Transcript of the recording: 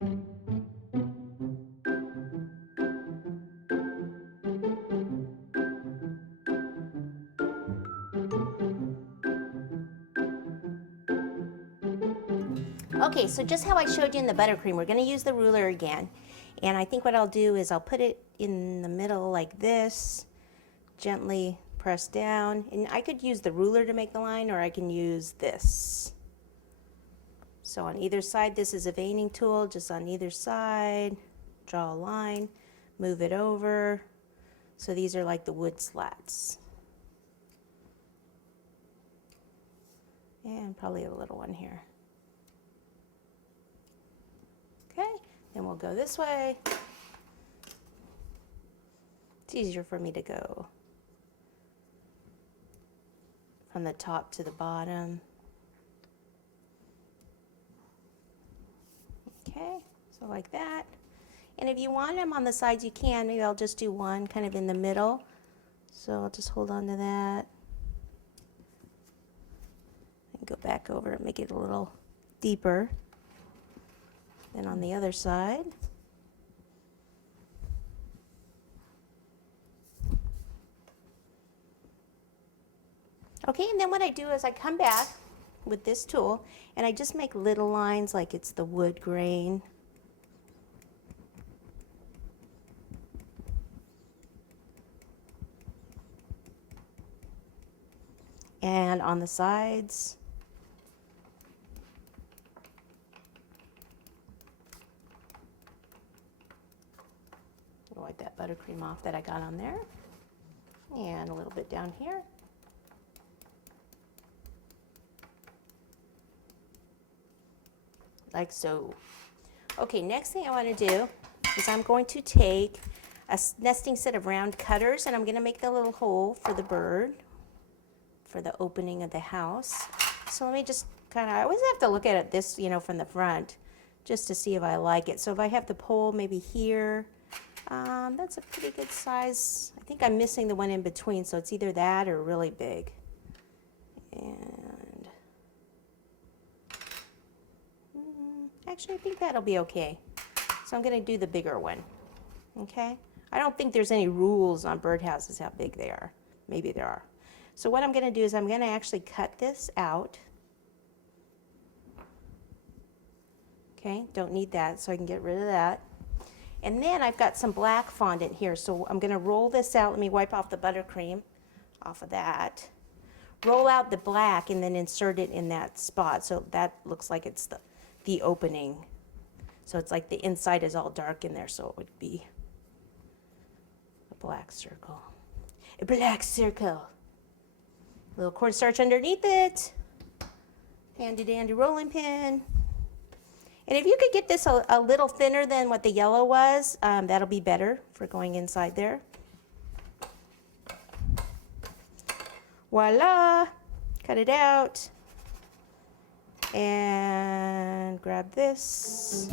Okay, so just how I showed you in the buttercream, we're going to use the ruler again. And I think what I'll do is I'll put it in the middle like this, gently press down. And I could use the ruler to make the line, or I can use this. So on either side, this is a veining tool, just on either side, draw a line, move it over. So these are like the wood slats. And probably a little one here. Okay, then we'll go this way. It's easier for me to go from the top to the bottom. Okay, so like that. And if you want them on the sides, you can. Maybe I'll just do one kind of in the middle. So I'll just hold on to that. And go back over and make it a little deeper. Then on the other side. Okay, and then what I do is I come back with this tool and I just make little lines like it's the wood grain. And on the sides. Wipe that buttercream off that I got on there. And a little bit down here. Like so. Okay, next thing I want to do is I'm going to take a nesting set of round cutters and I'm going to make the little hole for the bird, for the opening of the house. So let me just kind of, I always have to look at it this, from the front, just to see if I like it. So if I have the pole maybe here, that's a pretty good size. I think I'm missing the one in between, so it's either that or really big. And actually, I think that'll be okay. So I'm going to do the bigger one. Okay? I don't think there's any rules on birdhouses how big they are. Maybe there are. So what I'm going to do is I'm going to actually cut this out. Okay, don't need that, so I can get rid of that. And then I've got some black fondant here, so I'm going to roll this out. Let me wipe off the buttercream off of that. Roll out the black and then insert it in that spot, so that looks like it's the opening. So it's like the inside is all dark in there, so it would be a black circle. A black circle. Little cornstarch underneath it. Handy dandy rolling pin. And if you could get this a little thinner than what the yellow was, that'll be better for going inside there. Voila! Cut it out. And grab this.